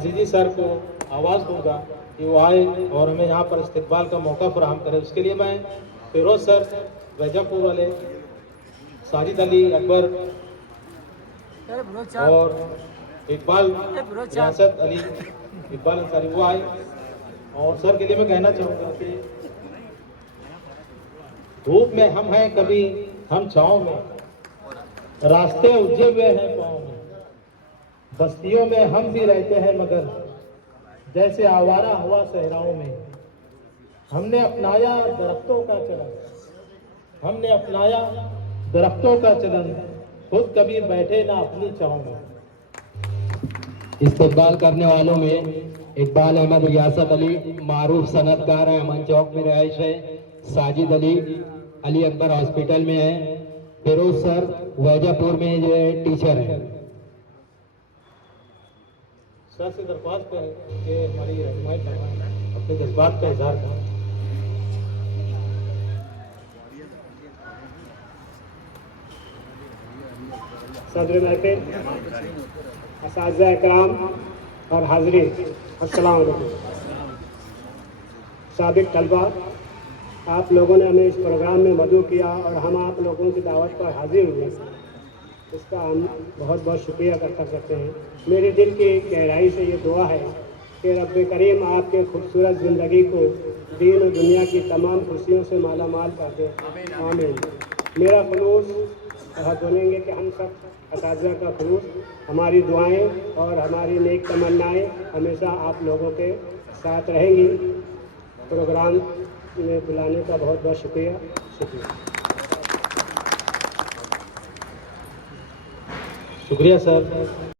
आजीजी sir को आवाज़ दूंगा कि वो आए और हमें यहाँ पर इस्तकबाल का मौका फराहम करे। उसके लिए मैं फिरोज सर, वैजापुर वाले, साजिद अली अकबर और इकबाल रियासत अली, इकबाल अंसारी वो आए। और सर के लिए मैं कहना चाहूँगा कि धूप में हम हैं कभी हम छाँव में, रास्ते उलझे हुए हैं पाँव में, बस्तियों में हम भी रहते हैं मगर जैसे आवारा हुआ सहराओं में। हमने अपनाया दरख्तों का चलन, हमने अपनाया दरख्तों का चलन, खुद कभी बैठे ना अपनी छाँव में। इस्तकबाल करने वालों में इकबाल अहमद रियासत अली, मारूफ सनतकार है, अमन चौक में रहायश है। साजिद अली अली अकबर हॉस्पिटल में है। फिरोज सर वैजापुर में जो है टीचर है। सर से दरख्वास्त है कि हमारी रहनुमाई करवाएं, अपने जज्बात का इजहार करें। सदर महफिल, असातिज़ा इकराम और हाज़रीन, अस्सलाम वालेकुम। साबिक़ तलबा, आप लोगों ने हमें इस प्रोग्राम में मदऊ किया और हम आप लोगों की दावत पर हाजिर हुए, इसका हम बहुत बहुत शुक्रिया कर सकते हैं। मेरे दिल की गहराई से ये दुआ है कि रब करीम आपके खूबसूरत ज़िंदगी को दीन और दुनिया की तमाम खुशियों से माला माल कर दे, आमीन। मेरा खुलूस बहुत बोलेंगे कि हम सब असातिज़ा का खुलूस, हमारी दुआएं और हमारी नेक तमन्नाएं हमेशा आप लोगों के साथ रहेंगी। प्रोग्राम में बुलाने का बहुत बहुत शुक्रिया। शुक्रिया सर।